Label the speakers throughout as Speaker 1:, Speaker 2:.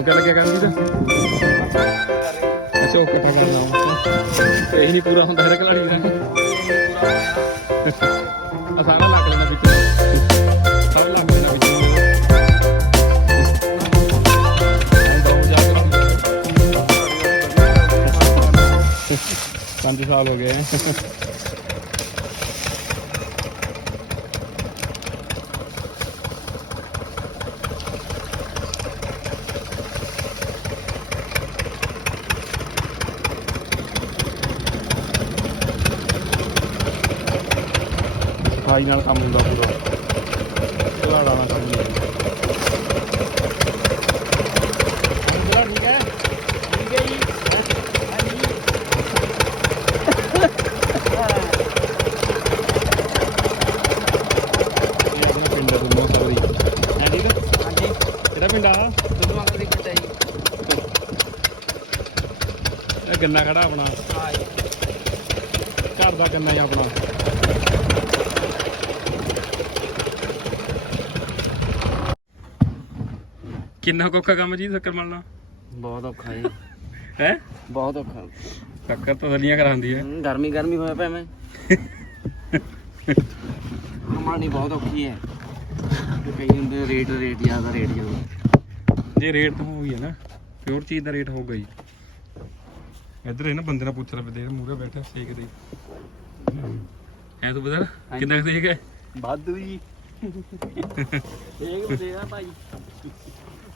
Speaker 1: ਹੁਣ ਕਿਆ ਲੱਗਿਆ ਕਰਨ ਜੀ ਅੱਛਾ ਉਹ ਇਕੱਠਾ ਕਰਨ ਲਾਉਂ ਇਹੀ ਨਹੀਂ ਪੂਰਾ ਹੁੰਦਾ ਜਿਹੜਾ ਖਿਲਾੜੀ ਦਾ। ਆ ਸਾਰਾ ਲੱਗ ਲੈਂਦਾ ਵਿੱਚ। ਸਭ ਲੱਗ ਲੈਂਦਾ ਵਿੱਚ। ਪੰਜ ਸਾਲ ਹੋ ਗਏ। ਸਫ਼ਾਈ ਨਾਲ ਕੰਮ ਹੁੰਦਾ ਪੂਰਾ। ਘਲਾੜਾ ਨਾਲ ਕੰਮ ਹੁੰਦਾ।
Speaker 2: ਚਲੋ ਠੀਕ ਹੈ। ਠੀਕ ਹੈ ਜੀ। ਹਾਂਜੀ।
Speaker 1: ਇਹ ਆਪਣਾ ਪਿੰਡ ਹੈ ਦੋਨੋਂ ਸੌਰੀ ਹੈ ਜੀ
Speaker 2: ਹਾਂਜੀ।
Speaker 1: ਕਿਹੜਾ ਪਿੰਡ ਆ? ਆਹ?
Speaker 2: ਦੁੱਧ ਅੰਕਲ ਦੀ ਕਿੱਥੇ ਜੀ।
Speaker 1: ਇਹ ਗੰਨਾ ਖੜਾ ਆਪਣਾ।
Speaker 2: ਹਾਂ ਜੀ।
Speaker 1: ਘਰ ਦਾ ਗੰਨਾ ਹੀ ਆਪਣਾ। ਕਿੰਨਾ ਕੋਖਾ ਕੰਮ ਜੀ ਸ਼ੱਕਰ ਮਲਣਾ
Speaker 2: ਬਹੁਤ ਔਖਾ ਜੀ।
Speaker 1: ਹੈ?
Speaker 2: ਬਹੁਤ ਔਖਾ।
Speaker 1: ਸ਼ੱਕਰ ਤਾਂ ਦਲੀਆਂ ਕਰਾਉਂਦੀ ਹੈ।
Speaker 2: ਹਮ, ਗਰਮੀ ਗਰਮੀ ਹੋਇਆ ਪਿਆ ਮੈਂ। ਕਮਾਣੀ ਬਹੁਤ ਔਖੀ ਹੈ। ਤੇ ਕਈ ਹੁੰਦੇ ਰੇਟ ਰੇਟ ਜ਼ਿਆਦਾ ਰੇਟ ਜ਼ਿਆਦਾ।
Speaker 1: ਜੇ ਰੇਟ ਤਾਂ ਹੋਈ ਹੈ ਨਾ ਪਿਓਰ ਚੀਜ਼ ਦਾ ਰੇਟ ਹੋਊਗਾ ਹੀ। ਇੱਧਰ ਇਹ ਨਾ ਬੰਦੇ ਨਾਲ ਪੁੱਛ ਰਿਹਾ ਦੇ ਮੂਰੇ ਬੈਠਾ ਸੇਕਦੇ ਐ ਤੂੰ ਬਦਲ ਕਿੰਨਾ ਕੁ ਸੇਕ ਹੈ?
Speaker 2: ਵਾਧੂ ਜੀ। ਇੱਕ ਬਤੇਗਾ ਭਾਈ।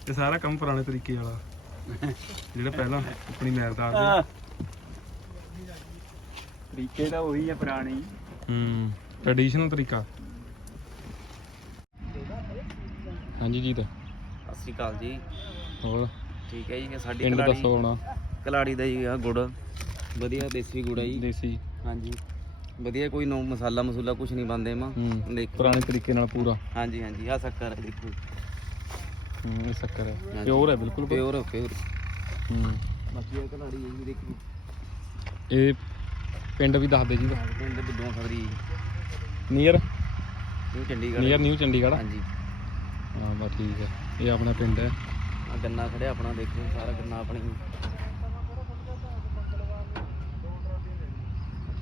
Speaker 1: ਇਹ ਸਾਰਾ ਕੰਮ ਪੁਰਾਣੇ ਤਰੀਕੇ ਵਾਲਾ। ਜਿਹੜਾ ਪਹਿਲਾਂ ਆਪਣੀ ਮੈਰਦਾਰ ਦੇ
Speaker 2: ਤਰੀਕੇ ਤਾਂ ਉਹੀ ਹੈ ਪੁਰਾਣੇ
Speaker 1: ਹੂੰ। ਟ੍ਰੈਡੀਸ਼ਨਲ ਤਰੀਕਾ। ਹਾਂਜੀ ਜੀ ਤਾਂ
Speaker 2: ਸਤਿ ਸ਼੍ਰੀ ਅਕਾਲ ਜੀ।
Speaker 1: ਹੋਰ?
Speaker 2: ਠੀਕ ਹੈ ਜੀ ਇਹ ਸਾਡੀ
Speaker 1: ਪਿੰਡ
Speaker 2: ਕਲਾੜੀ
Speaker 1: ਦੱਸੋ
Speaker 2: ਕਲਾੜੀ ਦਾ ਜੀ ਆ ਗੁੜ। ਵਧੀਆ ਦੇਸੀ ਗੁੜ ਹੈ ਜੀ।
Speaker 1: ਦੇਸੀ।
Speaker 2: ਹਾਂਜੀ। ਵਧੀਆ ਕੋਈ ਨੋ ਮਸਾਲਾ ਮਸੂਲਾ ਕੁਝ ਨਹੀਂ ਪਾਉਂਦੇ ਮਾ।
Speaker 1: ਹੂੰ
Speaker 2: ਦੇਖੋ।
Speaker 1: ਪੁਰਾਣੇ ਤਰੀਕੇ ਨਾਲ ਪੂਰਾ।
Speaker 2: ਹਾਂਜੀ ਹਾਂਜੀ ਆ ਸ਼ੱਕਰ ਹੈ ਦੇਖੋ।
Speaker 1: ਹੂੰ ਇਹ ਸ਼ੱਕਰ ਹੈ। ਪਿਓਰ ਹੈ ਬਿਲਕੁਲ
Speaker 2: ਪਿਓਰ ਪਿਓਰ
Speaker 1: ਹੂੰ
Speaker 2: ਬਾਕੀ ਇਹ ਕਲਾੜੀ ਹੈ ਜੀ ਦੇਖੋ
Speaker 1: ਇਹ ਪਿੰਡ ਵੀ ਦੱਸ ਦੇ ਜੀ
Speaker 2: ਪਿੰਡ ਬਿੱਡੋਂ ਖਬਰੀ
Speaker 1: ਨੀਅਰ
Speaker 2: ਇਹ ਚੰਡੀਗੜ੍ਹ।
Speaker 1: Near new Chandigarh?
Speaker 2: ਹਾਂਜੀ।
Speaker 1: ਹਾਂ ਬਸ ਠੀਕ ਹੈ। ਇਹ ਆਪਣਾ ਪਿੰਡ ਹੈ।
Speaker 2: ਆ ਗੰਨਾ ਖੜਿਆ ਆਪਣਾ ਦੇਖੋ ਸਾਰਾ ਗੰਨਾ ਆਪਣੀ।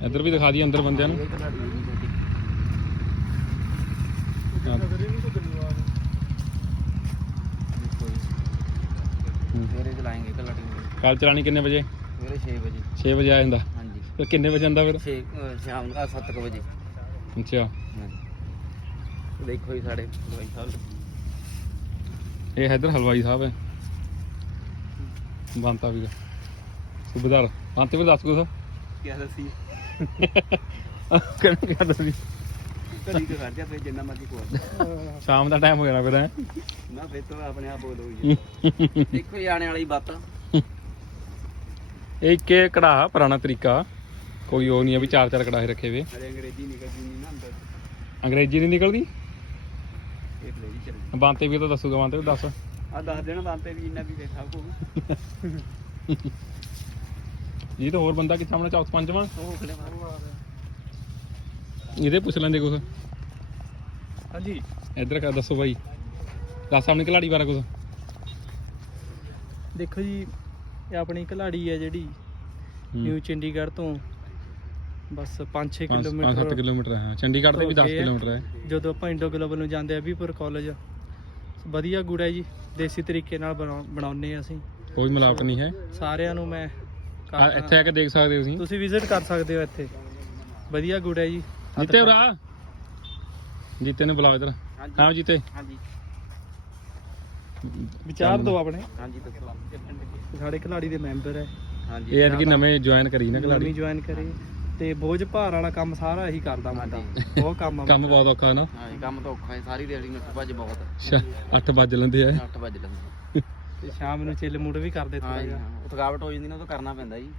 Speaker 1: ਇੱਧਰ ਵੀ ਦਿਖਾ ਦੀ ਅੰਦਰ ਬੰਦਿਆਂ ਨੂੰ
Speaker 2: ਇਹ ਕਲਾੜੀ ਹੈ ਜੀ ਸਾਡੀ
Speaker 1: ਹਾਂ।
Speaker 2: ਦੇਖੋ ਜੀ
Speaker 1: ਹੂੰ।
Speaker 2: ਸਵੇਰੇ ਚਲਾਏਂਗੇ ਕਲਾੜੀ ਨੂੰ
Speaker 1: ਕੱਲ ਚਲਾਣੀ ਕਿੰਨੇ ਵਜੇ?
Speaker 2: ਸਵੇਰੇ 6 ਵਜੇ।
Speaker 1: 6 ਵਜੇ ਆ ਜਾਂਦਾ।
Speaker 2: ਹਾਂਜੀ।
Speaker 1: ਤੇ ਕਿੰਨੇ ਵਜੇ ਆਂਦਾ ਫਿਰ?
Speaker 2: 6 ਸ਼ਾਮ ਨੂੰ 7 ਵਜੇ।
Speaker 1: ਅੱਛਾ।
Speaker 2: ਹਾਂਜੀ। ਦੇਖੋ ਜੀ ਸਾਡੇ ਦਵਾਈ ਸਾਹਿਬ।
Speaker 1: ਇਹ ਇੱਧਰ ਹਲਵਾਈ ਸਾਹਿਬ ਹੈ। ਬੰਤਾ ਵੀ ਸੁਬਦਾਰ ਬੰਤੇ ਵੀ ਦੱਸ ਕੁਛ?
Speaker 2: ਕੀ ਦੱਸੀ
Speaker 1: ਕਿਹਨੂੰ ਕਿਹਾ ਦੱਸੀ
Speaker 2: ਕਦੀ ਤੇ ਖਰਚਾ ਫਿਰ ਜਿੰਨਾ ਮਰਜ਼ੀ ਕੋਲ
Speaker 1: ਸ਼ਾਮ ਦਾ ਟਾਈਮ ਹੋ ਜਾਣਾ ਫਿਰ ਹੈਂ?
Speaker 2: ਨਾ ਫਿਰ ਤੋਂ ਆਪਣੇ ਆਪ ਬੋਲੋ ਜੀ ਦੇਖੋ ਜੀ ਆਣੇ ਵਾਲੀ ਬਾਤਾਂ।
Speaker 1: ਇਹ ਇੱਕ ਇਹ ਕੜਾਹ ਪੁਰਾਣਾ ਤਰੀਕਾ। ਕੋਈ ਉਹ ਨਹੀਂ ਹੈ ਵੀ ਚਾਰ ਚਾਰ ਕੜਾਹੇ ਰੱਖੇ ਵੇ।
Speaker 2: ਅੰਗਰੇਜ਼ੀ ਨਿਕਲਦੀ ਨਹੀਂ ਨਾ ਅੰਦਰ।
Speaker 1: ਅੰਗਰੇਜ਼ੀ ਨਹੀਂ ਨਿਕਲਦੀ? ਬੰਤੇ ਵੀ ਤਾਂ ਦੱਸੂਗਾ ਬੰਤੇ ਵੀ ਦੱਸ।
Speaker 2: ਆ ਦੱਸ ਦੇਣਾ ਬਾਤਾਂ ਵੀ ਇੰਨਾ ਵੀ ਦੇ ਸਭ ਕੋ
Speaker 1: ਇਹ ਤਾਂ ਹੋਰ ਬੰਦਾ ਕਿੱਥੇ ਆਉਣਾ ਚੌਥ ਪੰਜਵਾਂ ਇਹਦੇ ਪੁੱਛ ਲੈਂਦੇ ਕੁਛ।
Speaker 2: ਹਾਂਜੀ।
Speaker 1: ਇੱਧਰ ਕਰ ਦੱਸੋ ਬਾਈ। ਦੱਸ ਆਪਣੀ ਖਿਲਾੜੀ ਬਾਰੇ ਕੁਛ।
Speaker 3: ਦੇਖੋ ਜੀ ਇਹ ਆਪਣੀ ਘਲਾੜੀ ਹੈ ਜਿਹੜੀ ਨਿਊ ਚੰਡੀਗੜ੍ਹ ਤੋਂ। ਬਸ 5-6
Speaker 1: 5-7
Speaker 3: ਕਿਲੋਮੀਟਰ
Speaker 1: ਕਿਲੋਮੀਟਰ ਹੈ ਚੰਡੀਗੜ੍ਹ ਤੋਂ ਵੀ 10
Speaker 3: ਹੋ ਗਏ ਆ।
Speaker 1: ਕਿਲੋਮੀਟਰ ਹੈ।
Speaker 3: ਜਦੋਂ ਆਪਾਂ ਇੰਡੋ ਗਲੋਬਲ ਨੂੰ ਜਾਂਦੇ ਆ ਵੀਪੁਰ ਕਾਲਜ ਵਧੀਆ ਗੁੜ ਹੈ ਜੀ ਦੇਸੀ ਤਰੀਕੇ ਨਾਲ ਬਣਾਉ- ਬਣਾਉਂਦੇ ਆ ਅਸੀਂ।
Speaker 1: ਕੋਈ ਮਿਲਾਵਟ ਨਹੀਂ ਹੈ।
Speaker 3: ਸਾਰਿਆਂ ਨੂੰ ਮੈਂ
Speaker 1: ਇੱਥੇ ਆ ਕੇ ਦੇਖ ਸਕਦੇ ਹੋ ਤੁਸੀਂ।
Speaker 3: ਤੁਸੀਂ ਵਿਜ਼ਿਟ ਕਰ ਸਕਦੇ ਹੋ ਇੱਥੇ। ਵਧੀਆ ਗੁੜ ਹੈ ਜੀ।
Speaker 1: ਜੀਤੇ ਉਰਾ ਜੀਤੇ ਨੇ ਬੁਲਾਓ ਇਧਰ। ਹਾਂ ਜੀਤੇ।
Speaker 2: ਹਾਂਜੀ।
Speaker 3: ਵਿਚਾਰ ਦਿਓ ਆਪਣੇ।
Speaker 2: ਹਾਂਜੀ ਦੱਸੋ।
Speaker 3: ਸਾਡੇ ਘਲਾੜੀ ਦੇ ਮੈਂਬਰ ਹੈ।
Speaker 2: ਹਾਂਜੀ
Speaker 1: ਇਹ ਐਤਕੀ ਨਵੇਂ ਜੁਆਇਨ ਕਰੀ ਨਾ
Speaker 3: ਨਵੀਂ
Speaker 1: ਖਿਲਾੜੀ
Speaker 3: ਜੁਆਇਨ ਕਰੀ। ਤੇ ਬੋਝ ਭਾਰ ਵਾਲਾ ਕੰਮ ਸਾਰਾ ਇਹੀ ਕਰਦਾ ਮੁੰਡਾ।
Speaker 2: ਹਾਂਜੀ।
Speaker 3: ਬਹੁਤ ਕੰਮ ਆ
Speaker 1: ਕੰਮ। ਬਹੁਤ ਔਖਾ ਹੈ ਨਾ।
Speaker 2: ਹਾਂ ਕੰਮ ਤਾਂ ਔਖਾ ਹੈ। ਸਾਰੀ ਦਿਹਾੜੀ ਨੱਠ ਭੱਜ ਬਹੁਤ। ਹੈ
Speaker 1: 8 ਵੱਜ ਲੈਂਦੇ ਆ।
Speaker 2: 8 ਵਜ ਲੈਂਦੇ
Speaker 3: ਤੇ ਸ਼ਾਮ ਨੂੰ ਚਿੱਲ ਮੁੜ ਵੀ ਕਰਦੇ
Speaker 2: ਹਾਂ
Speaker 3: ਥੋੜਾ
Speaker 2: ਜੀ
Speaker 3: ਜਿਹਾ
Speaker 2: ਹਾਂ। ਉਹ ਥਕਾਵਟ ਹੋ ਜਾਂਦੀ ਨਾ ਉਹ ਤਾਂ ਕਰਨਾ ਪੈਂਦਾ ਜੀ।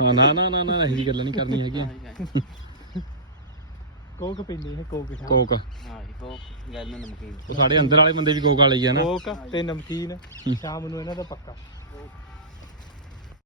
Speaker 1: ਹਾਂ ਨਾ ਨਾ ਨਾ ਨਾ ਇਹੋ ਗੱਲਾਂ ਨਹੀਂ ਕਰਨੀਆਂ ਹੈਗੀਆਂ।
Speaker 3: ਕੋਕ ਪੀਂਦੇ ਹੈ ਕੋਕ ਸ਼ਾਮ
Speaker 1: ਕੋਕ।
Speaker 2: ਹਾਂ ਜੀ ਉਹ ਗੱਲ ਨੂੰ ਨਮਕੀਨ।
Speaker 1: ਉਹ ਸਾਡੇ ਅੰਦਰ ਵਾਲੇ ਬੰਦੇ ਵੀ ਕੋਕ ਵਾਲੇ ਹੀ ਆ ਨਾ।
Speaker 3: ਕੋਕ ਤੇ ਨਮਕੀਨ ਸ਼ਾਮ ਨੂੰ ਇਹਨਾਂ ਦਾ ਪੱਕਾ।